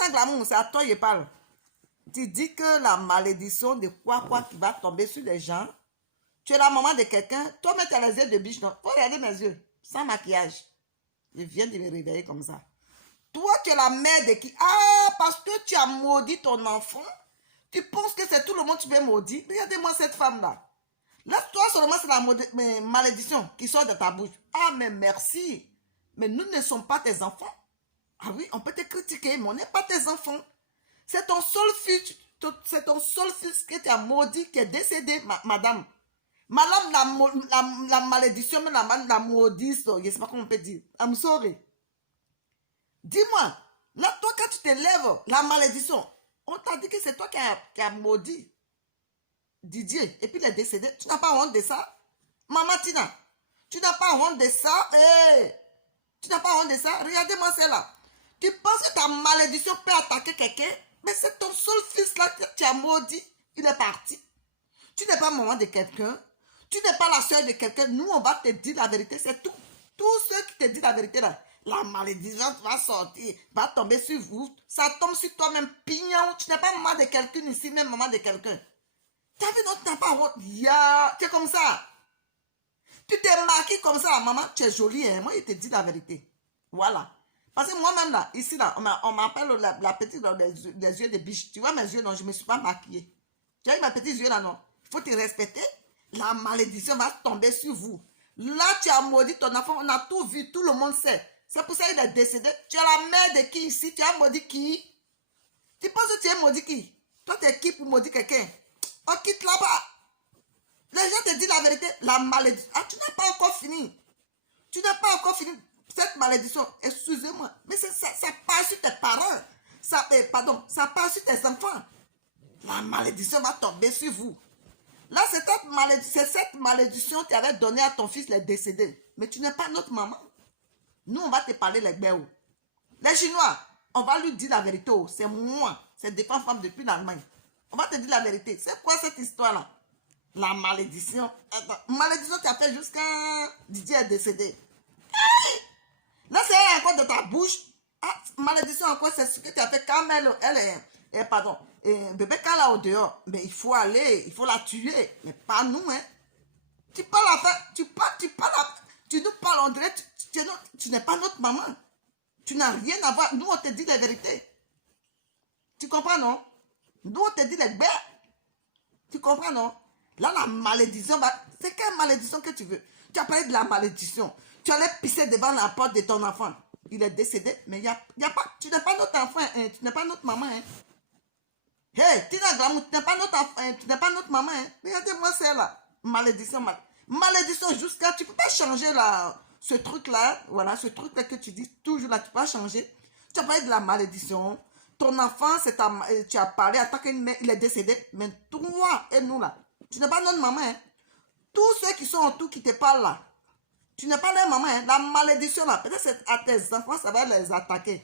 Tina Glamour, c'est à toi je parle. Tu dis que la malédiction de quoi qui va tomber sur les gens. Tu es la maman de quelqu'un. Toi-même, tu as les yeux de biche. Donc, faut regarder mes yeux. Sans maquillage. Je viens de me réveiller comme ça. Toi, tu es la mère de qui? Ah, parce que tu as maudit ton enfant. Tu penses que c'est tout le monde que tu veux maudire. Regardez-moi cette femme-là. Là, toi seulement, c'est la malédiction qui sort de ta bouche. Ah, mais merci. Mais nous ne sommes pas tes enfants. Ah oui, on peut te critiquer, mais on n'est pas tes enfants. C'est ton seul fils, que tu as maudit qui est décédé, madame. Madame, la malédiction, mais la maudisse, je ne sais pas comment on peut dire. I'm sorry. Dis-moi, là, toi, quand tu te lèves, la malédiction, on t'a dit que c'est toi qui a maudit Didier, et puis il est décédé. Tu n'as pas honte de ça? Maman Tina, tu n'as pas honte de ça? Hey, tu n'as pas honte de ça? Regardez-moi celle-là. Tu penses que ta malédiction peut attaquer quelqu'un? Mais c'est ton seul fils là que tu as maudit. Il est parti. Tu n'es pas maman de quelqu'un. Tu n'es pas la soeur de quelqu'un. Nous, on va te dire la vérité. C'est tout. Tous ceux qui te disent la vérité là, la malédiction va sortir, va tomber sur vous. Ça tombe sur toi-même, pignon. Tu n'es pas maman de quelqu'un ici, même maman de quelqu'un. Tu as vu, non, tu n'as pas honte. Tu es comme ça. Tu t'es marqué comme ça, maman. Tu es jolie, hein? Moi, je te dis la vérité. Voilà. Parce que moi-même, là, ici, là, on m'appelle la petite dans les yeux de biche. Tu vois mes yeux, non, je ne me suis pas maquillée. Tu as vu mes petits yeux, là, non? Il faut te respecter. La malédiction va tomber sur vous. Là, tu as maudit ton enfant. On a tout vu, tout le monde sait. C'est pour ça qu'il est décédé. Tu es la mère de qui ici? Tu as maudit qui? Tu penses que tu es maudit qui? Toi, tu es qui pour maudire quelqu'un? On quitte là-bas. Les gens te disent la vérité. La malédiction. Ah, tu n'as pas encore fini. Tu n'as pas encore fini. Cette malédiction, excusez-moi, mais ça passe sur tes parents. Ça passe sur tes enfants. La malédiction va tomber sur vous. Là, c'est cette malédiction que tu avais donnée à ton fils, il est décédé. Mais tu n'es pas notre maman. Nous, on va te parler les béos. Les Chinois, on va lui dire la vérité. C'est moi. C'est des femmes depuis l'Allemagne. On va te dire la vérité. C'est quoi cette histoire-là? La malédiction. Attends, malédiction tu as fait jusqu'à Didier est décédé. Là, c'est encore de ta bouche. Ah, malédiction encore, c'est ce que tu as fait quand bébé quand là au dehors. Mais il faut aller, il faut la tuer. Mais pas nous, hein. Tu parles à faire, tu nous parles, on dirait, tu n'es pas notre maman. Tu n'as rien à voir. Nous, on te dit la vérité. Tu comprends, non? Nous, on te dit les bêtes. Tu comprends, non? Là, la malédiction va... C'est quelle malédiction que tu veux? Tu as parlé de la malédiction. Tu allais pisser devant la porte de ton enfant. Il est décédé, mais y a pas... Tu n'es pas notre enfant, hein? Tu n'es pas notre maman, hein? Hey, Tina Glamour, tu n'es pas notre enfant, hein? Tu n'es pas notre maman, hein? Regardez-moi celle-là. Malédiction, malédiction jusqu'à... Tu ne peux pas changer là, ce truc-là. Voilà, ce truc-là que tu dis toujours là, tu ne peux pas changer. Tu as parlé de la malédiction. Ton enfant, tu as parlé, en tant qu'il est décédé. Mais toi et nous là, tu n'es pas notre maman, hein? Tous ceux qui sont autour qui te parlent là, tu n'es pas leur maman, hein? La malédiction là, peut-être à tes enfants, ça va les attaquer.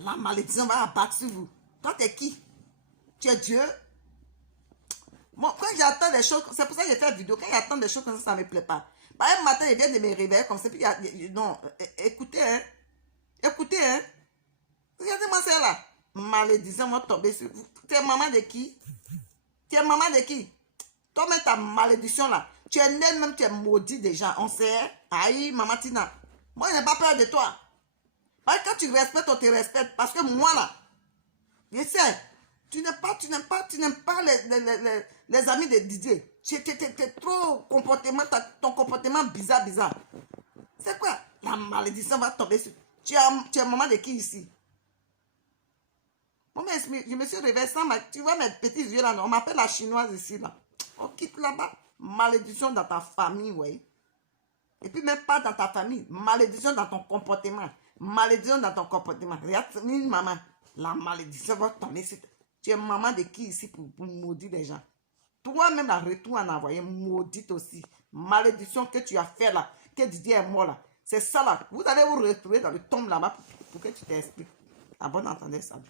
La malédiction va abattre sur vous. Toi, tu es qui? Tu es Dieu? Moi, quand j'attends des choses, c'est pour ça que j'ai fait une vidéo. Quand j'attends des choses comme ça ne me plaît pas. Par un matin, je viens de me réveiller comme ça. Puis non, écoutez, hein. Écoutez, hein. Regardez-moi ça là. Malédiction va tomber sur vous. Tu es maman de qui? Tu es maman de qui? Toi-même, ta malédiction là. Tu es né même, tu es maudit déjà. On sait. Aïe, maman Tina. Moi, je n'ai pas peur de toi. Parce que quand tu respectes, on te respecte. Parce que moi là, je sais, tu n'aimes pas les amis de Didier. Tu es trop comportement, ton comportement bizarre. C'est quoi? La malédiction va tomber sur. Tu es maman de qui ici? Moi, je me suis réveillée sans tu vois mes petits yeux là, on m'appelle la chinoise ici là. On quitte là-bas. Malédiction dans ta famille, oui. Et puis même pas dans ta famille. Malédiction dans ton comportement. Malédiction dans ton comportement. Regarde, maman. La malédiction va tomber sur. Tu es maman de qui ici pour maudire les gens? Toi-même, la retour en envoyé, maudite aussi. Malédiction que tu as fait là, que Didier est mort là. C'est ça là. Vous allez vous retrouver dans le tombe là-bas pour que tu t'expliques. À bon entendeur, salut.